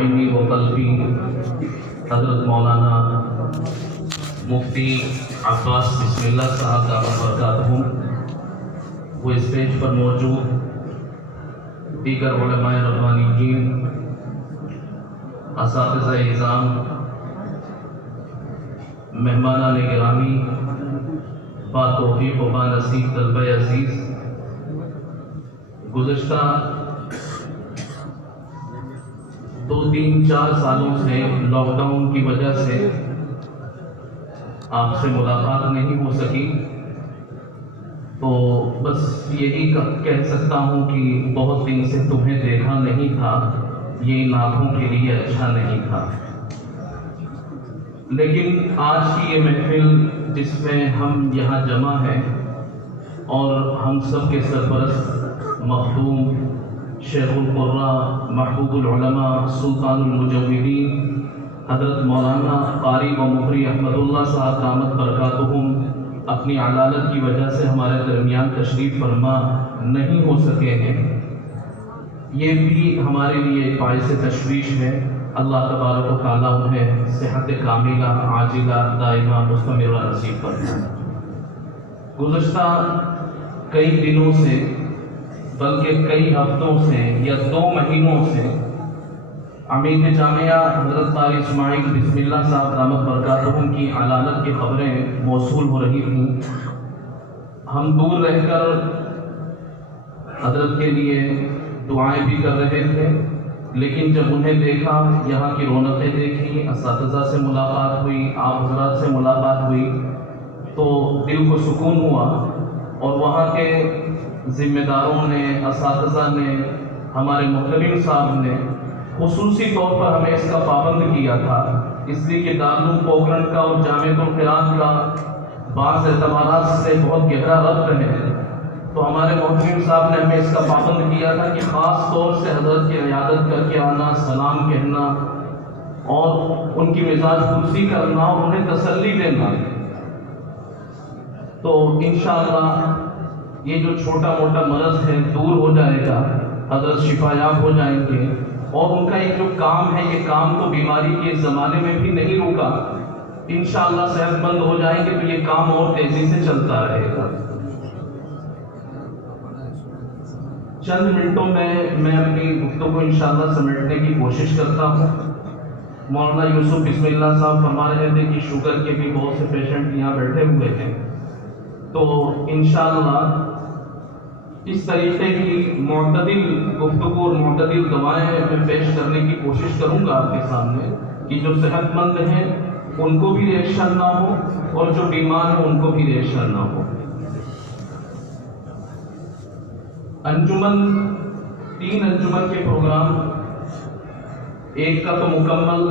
عینی و قلبی حضرت مولانا مفتی عباس بسم اللہ صاحب دعوت برکاتہ، وہ اسٹیج پر موجود دیگر علماء ربانیین، اساتذہ اعظام، مہمانان گرامی، با توفیق و با نصیب طلبہ عزیز، گزشتہ 2-3-4 سالوں سے لاک ڈاؤن کی وجہ سے آپ سے ملاقات نہیں ہو سکی، تو بس یہی کہہ سکتا ہوں کہ بہت دن سے تمہیں دیکھا نہیں تھا، یہ ان آنکھوں کے لیے اچھا نہیں تھا۔ لیکن آج کی یہ محفل جس میں ہم یہاں جمع ہیں اور ہم سب کے سرپرست مخدوم شیخ القراء محبوب العلماء سلطان المجوبین حضرت مولانا قاری و مفری احمد اللہ صاحب دامت برکاتہم اپنی علالت کی وجہ سے ہمارے درمیان تشریف فرما نہیں ہو سکے ہیں، یہ بھی ہمارے لیے ایک باعث تشویش ہے۔ اللہ تبارک و تعالیٰ انہیں صحت کاملہ عاجلہ دائمہ مستمرہ نصیب فرمائے۔ گزشتہ کئی دنوں سے بلکہ کئی ہفتوں سے یا 2 مہینوں سے عمید جامعہ حضرت قاری اسماعیل بسم اللہ صاحب دامت برکاتہم کی علالت کی خبریں موصول ہو رہی تھیں۔ ہم دور رہ کر حضرت کے لیے دعائیں بھی کر رہے تھے، لیکن جب انہیں دیکھا، یہاں کی رونقیں دیکھی، اساتذہ سے ملاقات ہوئی، آپ حضرات سے ملاقات ہوئی، تو دل کو سکون ہوا۔ اور وہاں کے ذمہ داروں نے، اساتذہ نے، ہمارے محترم صاحب نے خصوصی طور پر ہمیں اس کا پابند کیا تھا، اس لیے کہ دارالعلوم پوکھرن کا اور جامعۃ القرآن کا بعض اعتبارات سے بہت گہرا ربط ہے، تو ہمارے محترم صاحب نے ہمیں اس کا پابند کیا تھا کہ خاص طور سے حضرت کی عیادت کر کے آنا، سلام کہنا اور ان کی مزاج پرسی کرنا اور انہیں تسلی دینا۔ تو انشاءاللہ یہ جو چھوٹا موٹا مرض ہے دور ہو جائے گا، حضرت شفا یاب ہو جائیں گے، اور ان کا ایک جو کام ہے، یہ کام تو بیماری کے زمانے میں بھی نہیں رکا، انشاءاللہ صحت مند ہو جائیں گے تو یہ کام اور تیزی سے چلتا رہے گا۔ چند منٹوں میں اپنی گفتگو انشاءاللہ سمیٹنے کی کوشش کرتا ہوں۔ مولانا یوسف بسم اللہ صاحب فرما رہے تھے کہ شوگر کے بھی بہت سے پیشنٹ یہاں بیٹھے ہوئے ہیں، تو انشاءاللہ اس طریقے کی معتدل گفتگو اور معتدل دوائیں میں پیش کرنے کی کوشش کروں گا آپ کے سامنے، کہ جو صحت مند ہیں ان کو بھی ریئیکشن نہ ہو اور جو بیمار ہیں ان کو بھی ریئیکشن نہ ہو۔ انجمن 3 انجمن کے پروگرام، ایک کا تو مکمل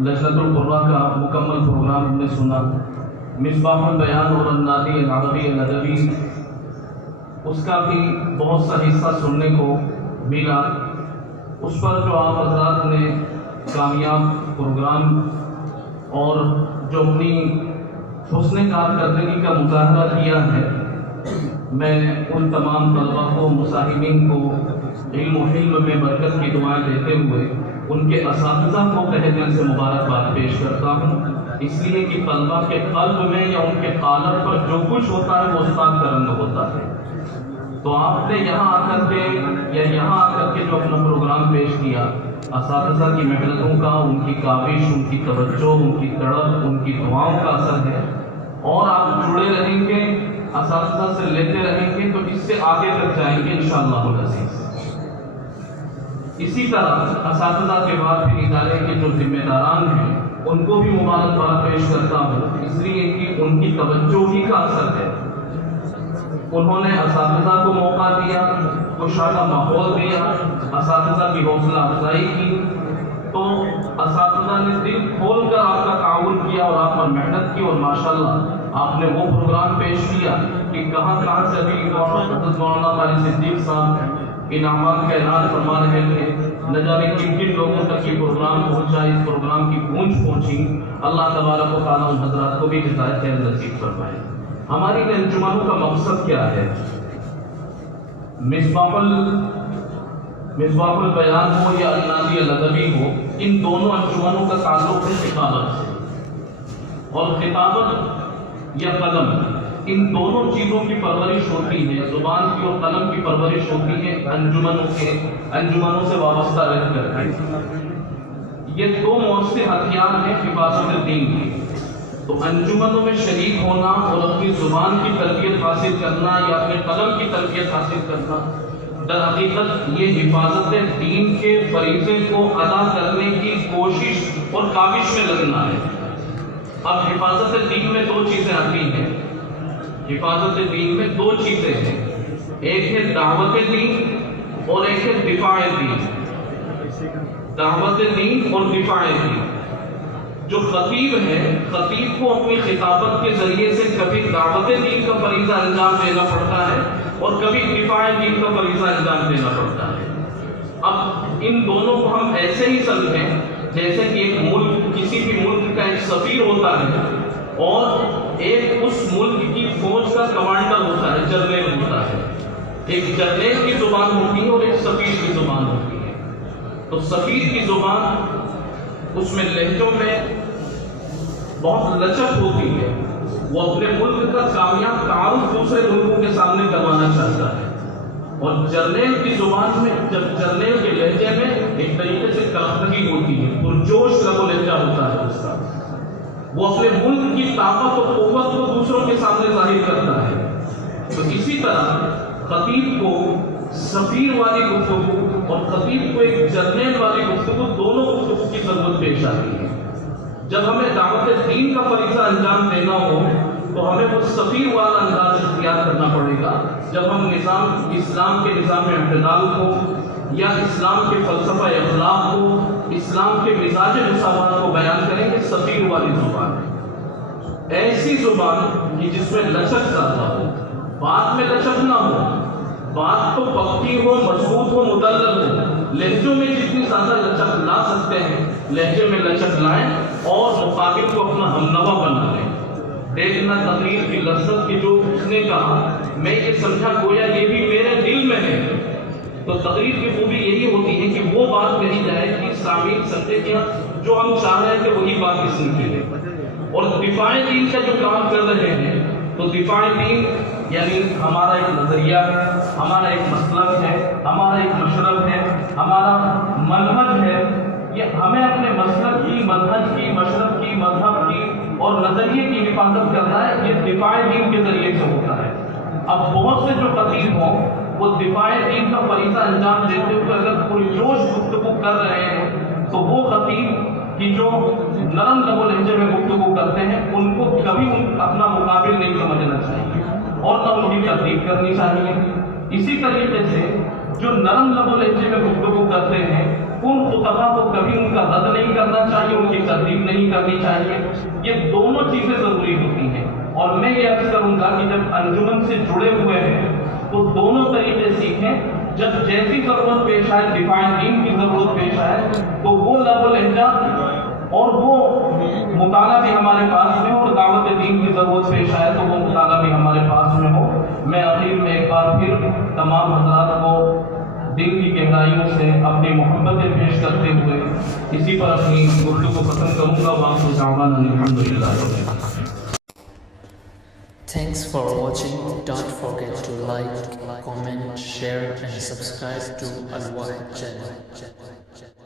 لجنۃ القراء کا مکمل پروگرام ہم نے سنا، مصباح البیان اور النادی العربی الادبی، اس کا بھی بہت سا حصہ سننے کو ملا۔ اس پر جو آپ حضرات نے کامیاب پروگرام اور جو اپنی حسن کارکردگی کا مظاہرہ کیا ہے، میں ان تمام طلباء کو، مصاحبین کو علم و حلم میں برکت کی دعائیں دیتے ہوئے ان کے اساتذہ کو تہہ دل سے مبارکباد پیش کرتا ہوں، اس لیے کہ طلباء کے قلب میں یا ان کے قالب پر جو کچھ ہوتا ہے وہ استاد کا رنگ ہوتا ہے۔ تو آپ نے یہاں آ کر کے جو اپنا پروگرام پیش کیا، اساتذہ کی محنتوں کا، ان کی کاوش، ان کی توجہ، ان کی تڑپ، ان کی دعاؤں کا اثر ہے، اور آپ جڑے رہیں گے، اساتذہ سے لیتے رہیں گے تو اس سے آگے تک جائیں گے انشاءاللہ العزیز۔ اسی طرح اساتذہ کے بعد پھر ادارے کے جو ذمہ داران ہیں ان کو بھی مبارکباد پیش کرتا ہوں، اس لیے کہ ان کی توجہ ہی کا اثر ہے۔ انہوں نے اساتذہ کو موقع دیا، کشادہ ماحول دیا، اساتذہ کی حوصلہ افزائی کی، تو اساتذہ نے دل کھول کر آپ کا تعاون کیا اور آپ پر محنت کی، اور ماشاءاللہ آپ نے وہ پروگرام پیش کیا کہ کہاں سے ابھی حضرت مولانا قاری صدیق صاحب انعامات کا اعلان فرما رہے تھے، نہ جانے کن لوگوں تک یہ پروگرام پہنچا، اس پروگرام کی گونج پہنچی۔ اللہ تبارک و تعالیٰ ان حضرات کو بھی ہدایت خیر نصیب فرمائے۔ ہماری انجمنوں کا مقصد کیا ہے؟ مصباح مصباح البیان ہو یا النادی الادبی ہو، ان دونوں انجمنوں کا تعلق ہے خطابت سے، اور خطابت یا قلم، ان دونوں چیزوں کی پرورش ہوتی ہے، زبان کی اور قلم کی پرورش ہوتی ہے انجمنوں سے وابستہ رہ کر۔ یہ دو مؤثر ہتھیار ہیں حفاظت دین کی۔ تو انجمنوں میں شریک ہونا اور اپنی زبان کی تربیت حاصل کرنا یا اپنے قلم کی تربیت حاصل کرنا، در حقیقت یہ حفاظت دین کے فریضے کو ادا کرنے کی کوشش اور کاوش میں لگنا ہے۔ اب حفاظت دین میں دو چیزیں آتی ہیں، حفاظت دین میں دو چیزیں ہیں، ایک ہے دعوت دین اور ایک ہے دفاع دین۔ دعوت دین اور دفاع دین۔ جو خطیب ہے، خطیب کو اپنی خطابت کے ذریعے سے کبھی دعوت دین کا فریضہ انجام دینا پڑتا ہے اور کبھی دفاع دین کا فریضہ انجام دینا پڑتا ہے۔ اب ان دونوں کو ہم ایسے ہی سمجھیں جیسے کہ ایک ملک، کسی بھی ملک کا ایک سفیر ہوتا ہے اور ایک اس ملک کی فوج کا کمانڈر ہوتا ہے، جنرل ہوتا ہے۔ ایک جنرل کی زبان ہوتی ہے اور ایک سفیر کی زبان ہوتی ہے۔ تو سفیر کی زبان، اس میں لہجوں میں بہت لچک ہوتی ہے، وہ اپنے ملک کا کامیاب تعارف دوسرے ملکوں کے سامنے کروانا چاہتا ہے۔ اور جرنیل کی زبان میں، جب جرنیل کے لہجے میں ایک طریقے سے کرختگی ہوتی ہے، پرجوش لب و لہجہ ہوتا ہے اس کا، وہ اپنے ملک کی طاقت اور قوت کو دوسروں کے سامنے ظاہر کرتا ہے۔ تو اسی طرح خطیب کو سفیر والی گفتگو اور خطیب کو ایک جرنیل والی گفتگو، دونوں گفتگو کی ضرورت پیش آتی ہے۔ جب ہمیں دعوت دین کا فریضہ انجام دینا ہو تو ہمیں وہ سفیر والا انداز اختیار کرنا پڑے گا۔ جب ہم اسلام کے نظام اعتدال کو یا اسلام کے فلسفہ اخلاق کو، اسلام کے مزاج مساوات کو بیان کریں گے، سفیر والی زبان ہے، ایسی زبان کہ جس میں لچک زیادہ ہو، بات میں لچک نہ ہو، بات تو پکی ہو، مضبوط ہو، مدلل ہو۔ لہجوں میں جتنی زیادہ لچک لا سکتے ہیں لہجے میں لچک لائیں اور مقابل کو اپنا ہمنوا بنا لیں۔ دیکھنا تقریر کی لذت کی، جو اس نے کہا میں یہ سمجھا گویا یہ بھی میرے دل میں ہے۔ تو تقریر کی خوبی یہی ہوتی ہے کہ وہ بات کہی جائے کہ سامعین سمجھے کہ جو ہم چاہ رہے ہیں کہ وہی بات اس نے کی۔ اور دفاع دین کا جو کام کر رہے ہیں، تو دفاع دین یعنی ہمارا ایک نظریہ ہے، ہمارا ایک مسلک ہے، ہمارا ایک مشرب ہے، ہمارا منہج ہے۔ یہ ہمیں اپنے مسلک کی، منہج کی، مشرب کی، مذہب کی اور نظریے کی حفاظت کرنا ہے۔ یہ دفاع دین کے ذریعے سے ہوتا ہے۔ اب بہت سے جو خطیب ہوں وہ دفاع دین کا فریضہ انجام دیتے ہوئے اگر پرجوش گفتگو کر رہے ہیں تو وہ خطیب کی جو نرم لب و لہجے میں گفتگو کرتے ہیں ان کو کبھی اپنا مقابل نہیں سمجھنا چاہیے اور نہ ان کی تقریب کرنی چاہیے۔ اسی طریقے سے جو نرم لب و لہجے میں گفتگو کرتے ہیں ان خطبہ کو کبھی ان کا رد نہیں کرنا چاہیے، ان کی تقریب نہیں کرنی چاہیے۔ یہ دونوں چیزیں ضروری ہوتی ہیں۔ اور میں یہ عرض کروں گا کہ جب انجمن سے جڑے ہوئے ہیں تو دونوں طریقے سیکھیں۔ جب جیسی ضرورت پیش آئے، دفاع دین کی ضرورت پیش آئے، تو وہ لب و لہجہ اور وہ مطالعہ بھی ہمارے پاس میں ہو، اور دعوت دین کی ضرورت پیش آئے تو وہ مطالعہ بھی ہمارے پاس میں ہو۔ میں آخر میں ایک بار پھر تمام حضرات کو دل کی گہرائیوں سے اپنی محبتیں پیش کرتے ہوئے اسی پر اپنی گفتگو کو ختم کروں گا۔ وآخر دعوانا الحمدللہ رب العالمین۔ Thanks for watching. Don't forget to like, comment, share and subscribe to Al Wahid channel.